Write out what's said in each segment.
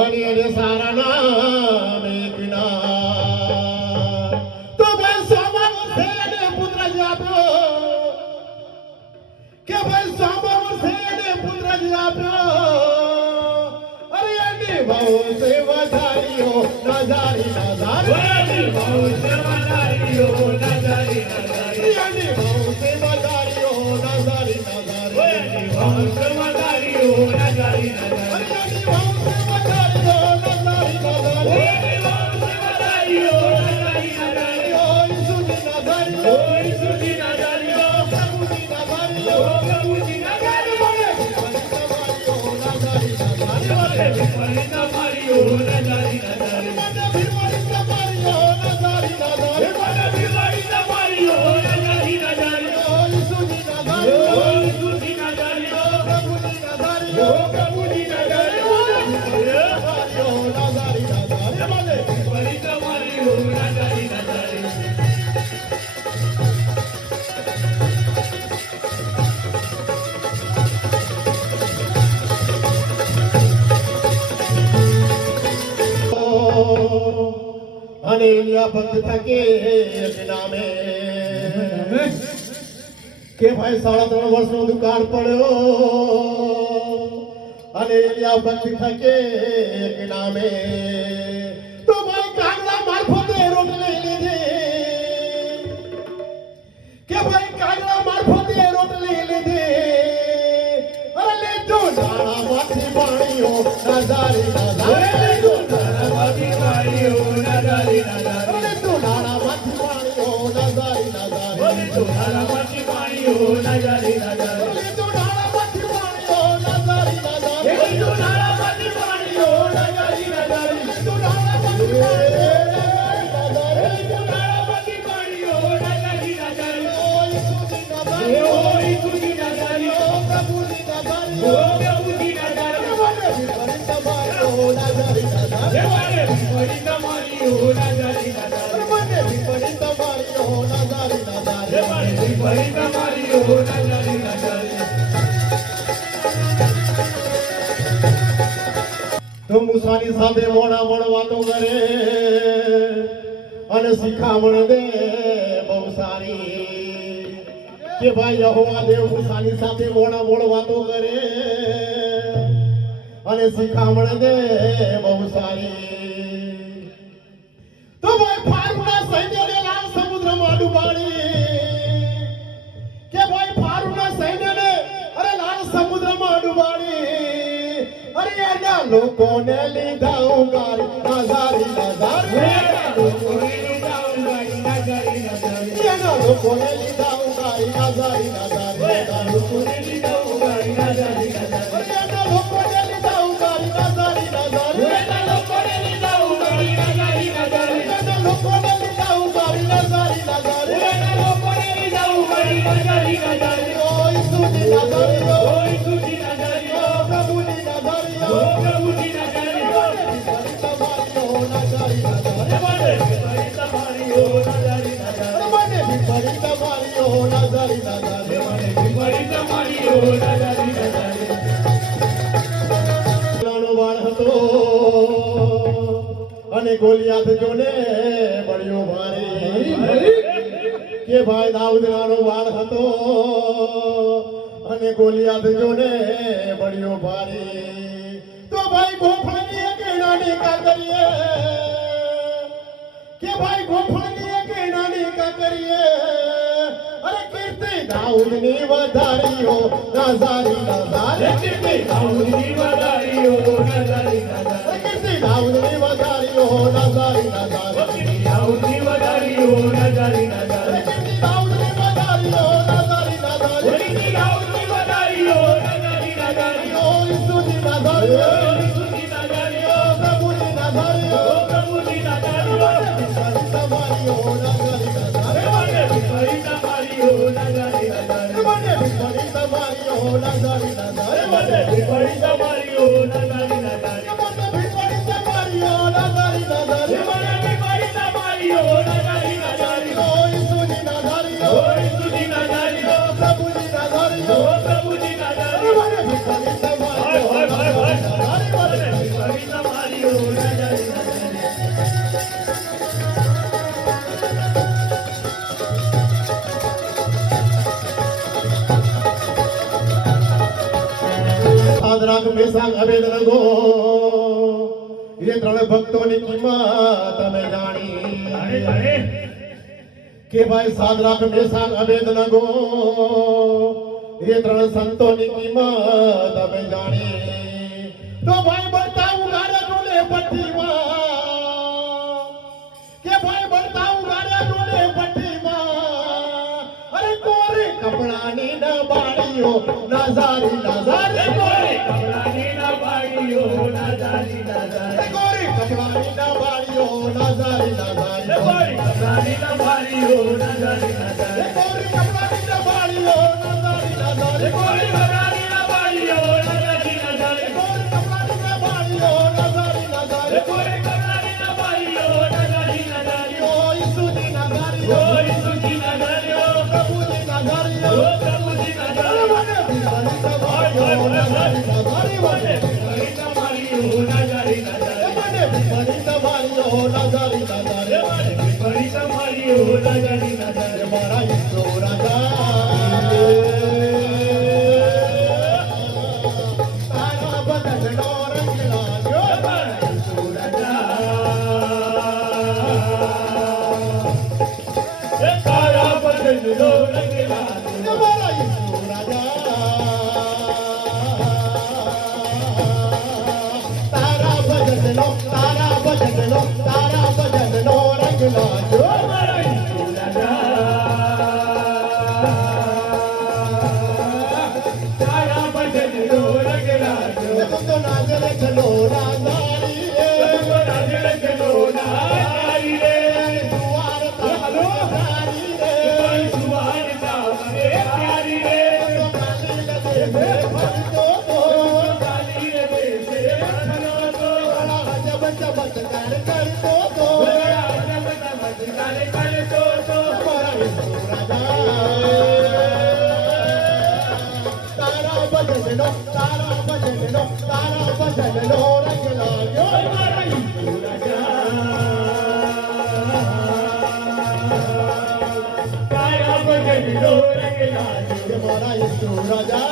અને એને સારા નામ એક ના તો ભાઈ સોમા વર્ષે એને પુત્ર જ આપ્યો કે ભાઈ સોમા વર્ષે એને પુત્ર જ આપ્યો અરે એની બહુ સેવાધારીઓ નજારી નજારી બહુ સેવાધારીઓ નજારી નજારી એની બહુ સેવાધારીઓ નજારી નજારી બહુ સેવાધારીઓ નજારી નજારી અને એલિયા ભક્ત થકે નામે કે ભાઈ 3.5 વર્ષનો દુકાળ પડ્યો અને એલિયા ભક્ત થકે નામે તો ભાઈ કાગડા મારફતે રોટલી લીધી કે ભાઈ કાગડા મારફતે રોટલી લીધી અરે લેજો નાણામાંથી પાણીઓ નજારી નજારી લેજો નાણામાંથી પાણીઓ નજારી નજારી લેજો નાણામાંથી પાણીઓ નજારી નજારી લેજો નાણામાંથી પાણીઓ નજારી નજારી લેજો નાણામાંથી પાણીઓ નજારી નજારી લેજો નાણામાંથી પાણીઓ નજારી નજારી લેજો નાણામાંથી પાણીઓ નજારી નજારી ઓય સુજી નજારી ઓ પ્રભુજી નજારી ઓ પ્રભુજી નજારી વિપરીત તમારી ઓ નજારી નજારી વિપરીત તમારી ઓ નજારી નજારી વિપરીત તમારી ઓ નજારી નજારી વિપરીત તમારી ઓ નજારી નજારી તો મૂસાની સાથે મોડા વાતો કરે અને શિખામણ દે બહુ સારી કે ભાઈ યહોવા દેવ મૂસાની સાથે મોડા વાતો કરે અને શિખામણ દે બહુ સારી તો ભાઈ ફારૂના સૈન્યને લાલ સમુદ્રમાં ડૂબાડી કે ભાઈ ફારૂના સૈન્યને અરે લાલ સમુદ્રમાં ડૂબાડી અરે એના લોકોને લીધા ઉગારી નજારી નજારી એના લોકોને લીધા ઉગારી નજારી નજારી એના લોકોને લીધા ઉગારી નજારી નજારી એના લોકોને લીધા ઉગારી નજારી નજારી એના લોકોને લીધા ઉગારી નજારી નજારી એના લોકોને લીધા ઉગારી નજારી નજારી એના લોકોને લીધા ઉગારી નજારી નજારી ઓય સુજી નજારી ઓય સુજી નજારી ઓ પ્રભુજી નજારી ઓ પ્રભુજી નજારી તમારી ઓ નજારી નજારી તમારી ઓ નજારી નજારી મને વિપરી તમારી ઓ નજારી નજારી મને વિપરી તમારી ઓ નજારી નજારી નાનો બાળ હતો અને ગોલિયાત જોને બળ્યો ભારી કે ભાઈ દાઉદ નાનો બાળ હતો અને ગોલિયાત જોને બળ્યો ભારી તો ભાઈ ગોફળની એક નાની કાકરીએ કે ભાઈ ગોફળની એક નાની કાકરીએ અરે કીર્તિ દાઉદની વધારીઓ નજારી નજારી કીર્તિ દાઉદની વધારીઓ નજારી નજારી કીર્તિ દાઉદની વધારીઓ નજારી નજારી કીર્તિ દાઉદની વધારીઓ નજારી નજારી કીર્તિ દાઉદની વધારીઓ નજારી નજારી કીર્તિ દાઉદની વધારીઓ નજારી નજારી ઓ ઈસુની નજારી ઓ ઈસુની નજારી ઓ પ્રભુની નજારી ઓ પ્રભુની નજારી તમારી ઓ નજારી નજારી વિપરીત તમારી ઓ નજારી નજારી મને વિપરીત તમારી ઓ નજારી નજારી મને વિપરીત તમારી ઓ નજારી નજારી મને વિપરીત તમારી ઓ નજારી નજારી મને વિપરીત તમારી ઓ નજારી નજારી ઓ ઈસુની નજારી ઓ ઈસુની નજારી ઓ પ્રભુની નજારી ઓ પ્રભુની નજારી મને વિપરીત તમારી ઓ નજારી મેસાંગ અભેદ લગો એ ત્રણ ભક્તોની કિંમત તમે જાણી કે ભાઈ 7 લાખ મેસાંગ અભેદ લગો એ ત્રણ સંતોની કિંમત તમે જાણી તો ભાઈ બતાવું ગાડે ટોલે પટ્ટીમાં કે ભાઈ બતાવું ગાડે ટોલે પટ્ટીમાં અરે કોરી કપડાની ના બાળીઓ નજારી નજારી કોરી કપડાની ના બાળીઓ નજારી નજારી કોરી કપડાની ના બાળીઓ નજારી નજારી કોરી કપડાની ના બાળીઓ નજારી નજારી કોરી કપડાની ના બાળીઓ નજારી નજારી કોરી કપડાની ના બાળીઓ નજારી નજારી કોરી કપડાની ના બાળીઓ નજારી નજારી કોરી કપડાની ના બાળીઓ નજારી નજારી ઓ ઈસુજી નજારી ઓ ઈસુજી નજારી ઓ પ્રભુજી નજારી ઓ પ્રભુજી નજારી મને દીવાની બાળીઓ નજારી નજારી મને દીવાની બાળીઓ નજારી નજારી મને દીવાની બાળીઓ નજારી નજારી મને દીવાની બાળીઓ નજારી નજારી મારા ઈસુ રાજા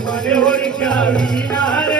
મને ઓળખ્યા વિના રે